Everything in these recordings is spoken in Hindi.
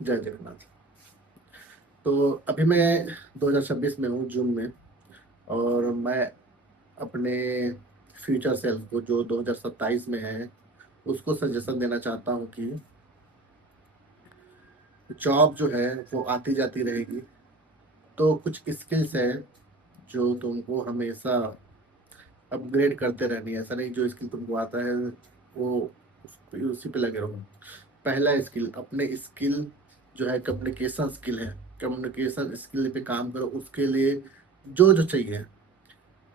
जय जगन्नाथ। तो अभी मैं 2026 में हूँ, जून में। और मैं अपने फ्यूचर सेल्फ को जो 2027 में है उसको सजेशन देना चाहता हूँ कि जॉब जो है वो आती जाती रहेगी। तो कुछ स्किल्स है जो तुमको हमेशा अपग्रेड करते रहनी है। ऐसा नहीं जो स्किल तुमको आता है वो उसी पे लगे रहो। पहला स्किल, अपने स्किल जो है कम्युनिकेशन स्किल है। कम्युनिकेशन स्किल पे काम करो। उसके लिए जो जो चाहिए,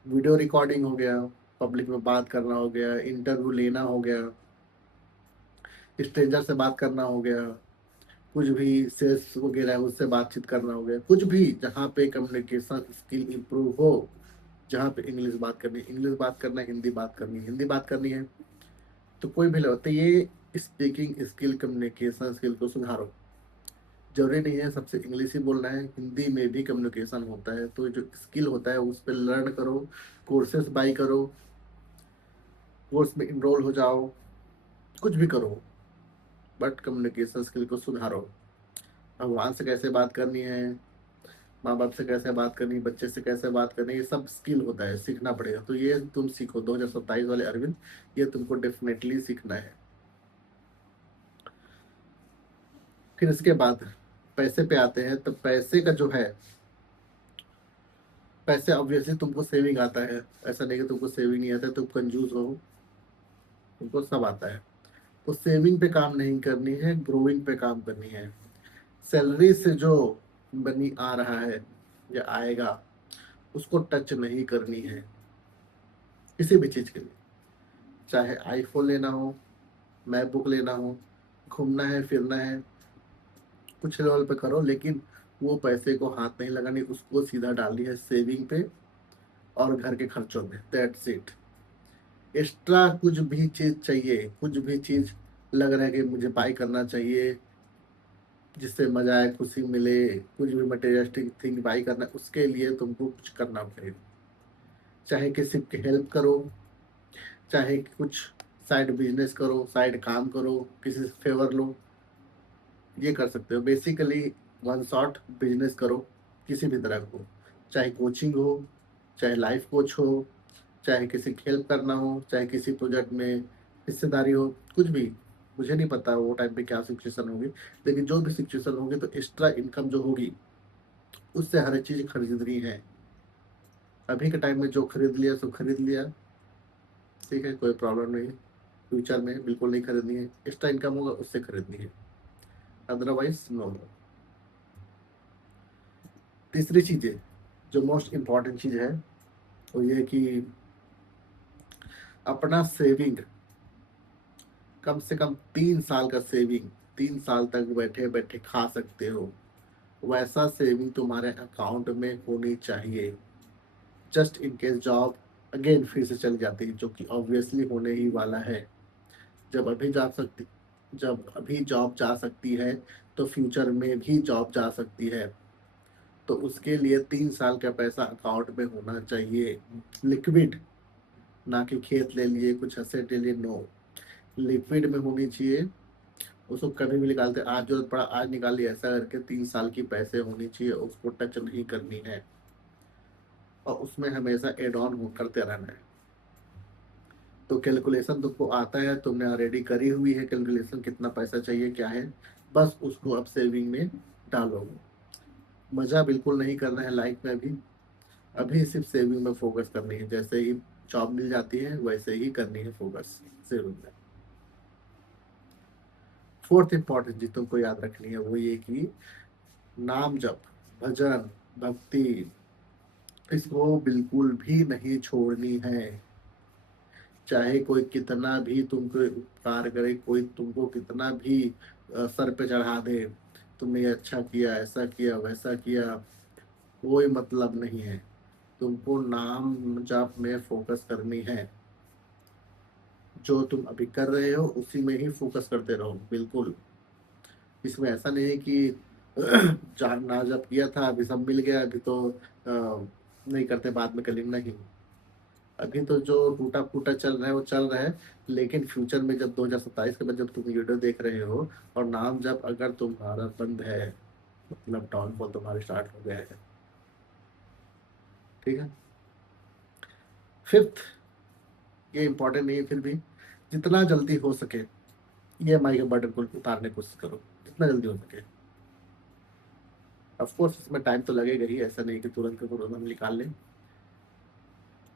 वीडियो रिकॉर्डिंग हो गया, पब्लिक में बात करना हो गया, इंटरव्यू लेना हो गया, स्ट्रेंजर से बात करना हो गया, कुछ भी सेल्स वगैरह है उससे बातचीत करना हो गया, कुछ भी जहाँ पे कम्युनिकेशन स्किल इंप्रूव हो। जहाँ पे इंग्लिश बात करनी है इंग्लिश बात करना है, हिंदी बात करनी है हिंदी बात करनी है। तो कोई भी लगता है ये स्पीकिंग स्किल, कम्युनिकेशन स्किल को सुधारो। जरूरी नहीं है सबसे इंग्लिश ही बोलना है, हिंदी में भी कम्युनिकेशन होता है। तो जो स्किल होता है उस पर लर्न करो, कोर्सेस बाई करो, कोर्स में इनरोल हो जाओ, कुछ भी करो, बट कम्युनिकेशन स्किल को सुधारो। भगवान से कैसे बात करनी है, माँ बाप से कैसे बात करनी है, बच्चे से कैसे बात करनी है, ये सब स्किल होता है, सीखना पड़ेगा। तो ये तुम सीखो 2027 वाले अरविंद, ये तुमको डेफिनेटली सीखना है। फिर इसके बाद पैसे पे आते हैं। तो पैसे का जो है, पैसे ऑब्वियसली तुमको सेविंग आता है। ऐसा नहीं कि तुमको सेविंग नहीं आता है, तुम कंजूस हो, तुमको सब आता है। तो सेविंग पे काम नहीं करनी है, ग्रोइंग पे काम करनी है। सैलरी से जो मनी आ रहा है या आएगा उसको टच नहीं करनी है किसी भी चीज के लिए। चाहे आईफोन लेना हो, मैकबुक लेना हो, घूमना है फिरना है, कुछ लेवल पे करो, लेकिन वो पैसे को हाथ नहीं लगानी, उसको सीधा डालनी है सेविंग पे और घर के खर्चों में। That's it. एक्स्ट्रा कुछ भी चीज चाहिए, कुछ भी चीज लग रहा है कि मुझे बाई करना चाहिए जिससे मजा आए, खुशी मिले, कुछ भी मटेरियलिस्टिक थिंग बाई करना, उसके लिए तुमको कुछ करना पड़ेगा। चाहे किसी की हेल्प करो, चाहे कुछ साइड बिजनेस करो, साइड काम करो, किसी से फेवर लो, ये कर सकते हो। बेसिकली वन शॉट बिजनेस करो किसी भी तरह को, चाहे कोचिंग हो, चाहे लाइफ कोच हो, चाहे किसी की हेल्प करना हो, चाहे किसी प्रोजेक्ट में हिस्सेदारी हो, कुछ भी। मुझे नहीं पता वो टाइम पे क्या सिचुएशन होगी, लेकिन जो भी सिचुएशन होगी तो एक्स्ट्रा इनकम जो होगी उससे हर चीज खरीदनी है। अभी के टाइम में जो खरीद लिया सो खरीद लिया, ठीक है, कोई प्रॉब्लम नहीं। फ्यूचर में बिल्कुल नहीं खरीदनी है, एक्स्ट्रा इनकम होगा उससे खरीदनी है, अदरवाइज नो। तीसरी चीज है, जो मोस्ट इम्पॉर्टेंट चीज है, वो ये कि अपना सेविंग, कम से कम 3 साल का सेविंग, 3 साल तक बैठे बैठे खा सकते हो वैसा सेविंग तुम्हारे अकाउंट में होनी चाहिए। Just in case job again फिर से चल जाती है, जो कि ऑब्वियसली होने ही वाला है। जब अभी जा सकती जब अभी जॉब जा सकती है तो फ्यूचर में भी जॉब जा सकती है। तो उसके लिए 3 साल का पैसा अकाउंट में होना चाहिए, लिक्विड। ना कि खेत ले लिए, कुछ एसेट ले लिए, नो, लिक्विड में होनी चाहिए। उसको कभी भी निकालते, आज जरूरत पड़ा आज निकाल लिया, ऐसा करके 3 साल की पैसे होनी चाहिए, उसको टच नहीं करनी है। और उसमें हमेशा एड ऑन करते रहना है। तो कैलकुलेशन तुमको आता है, तुमने ऑलरेडी करी हुई है कैलकुलेशन, कितना पैसा चाहिए क्या है, बस उसको अब सेविंग में डालो। मजा बिल्कुल नहीं करना है लाइफ में अभी। अभी सिर्फ सेविंग में फोकस करनी है, जैसे ही जॉब मिल जाती है वैसे ही करनी है फोकस सेविंग में। फोर्थ इंपॉर्टेंट चीज तुमको याद रखनी है वो ये कि नाम जप, भजन, भक्ति, इसको बिल्कुल भी नहीं छोड़नी है। चाहे कोई कितना भी तुमको उपकार करे, कोई तुमको कितना भी सर पे चढ़ा दे, तुमने ये अच्छा किया, ऐसा किया, वैसा किया, कोई मतलब नहीं है। तुमको नाम जाप में फोकस करनी है। जो तुम अभी कर रहे हो उसी में ही फोकस करते रहो बिल्कुल। इसमें ऐसा नहीं है कि ना जब किया था अभी सब मिल गया, अभी तो नहीं करते बाद में करेंगे, नहीं। अभी तो जो टूटा फूटा चल रहा है वो चल रहा है, लेकिन फ्यूचर में जब 2027 के बाद जब तुम वीडियो देख रहे हो और नाम जब अगर तुम्हारा बंद है, मतलब डाउनफॉल तुम्हारे स्टार्ट हो गया है। ठीक है। फिफ्थ, ये इंपॉर्टेंट नहीं है फिर भी, जितना जल्दी हो सके ईएमआई के बर्डन को उतारने की कोशिश करो, जितना जल्दी हो सके। ऑफ कोर्स इसमें टाइम तो लगेगा ही, ऐसा नहीं कि तुरंत के तुरंत हम निकाल लें,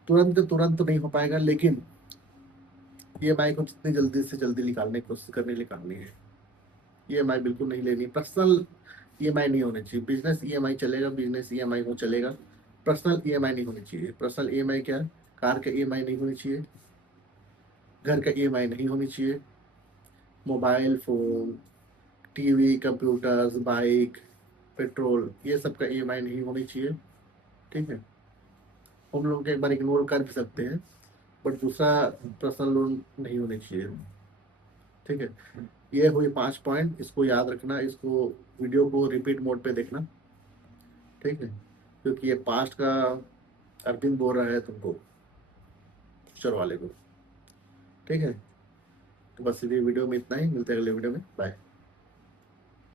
तुरंत के तुरंत तो नहीं हो पाएगा, लेकिन ईएमआई को जितनी जल्दी से जल्दी निकालने की कोशिश करनी निकालनी है। ईएमआई बिल्कुल नहीं लेनी, पर्सनल ईएमआई नहीं होनी चाहिए। बिजनेस ईएमआई चलेगा, बिजनेस ईएमआई हो चलेगा, पर्सनल ईएमआई नहीं होनी चाहिए। पर्सनल ईएमआई क्या है? कार का ईएमआई नहीं होनी चाहिए, घर का ईएमआई नहीं होनी चाहिए, mobile phone, TV, computers, bike, petrol, ये सब का ईएमआई नहीं होनी चाहिए। ठीक है। हम लोग एक बार इग्नोर कर भी सकते हैं, बट दूसरा पर्सनल लोन नहीं होनी चाहिए। ठीक है। ये हुई 5 पॉइंट, इसको याद रखना, इसको वीडियो को रिपीट मोड पे देखना। ठीक है। क्योंकि ये पास्ट का अरविंद बोल रहा है तुमको, फ्यूचर वाले को। ठीक है। तो बस ये वीडियो में इतना ही, मिलते हैं अगले वीडियो में, बाय।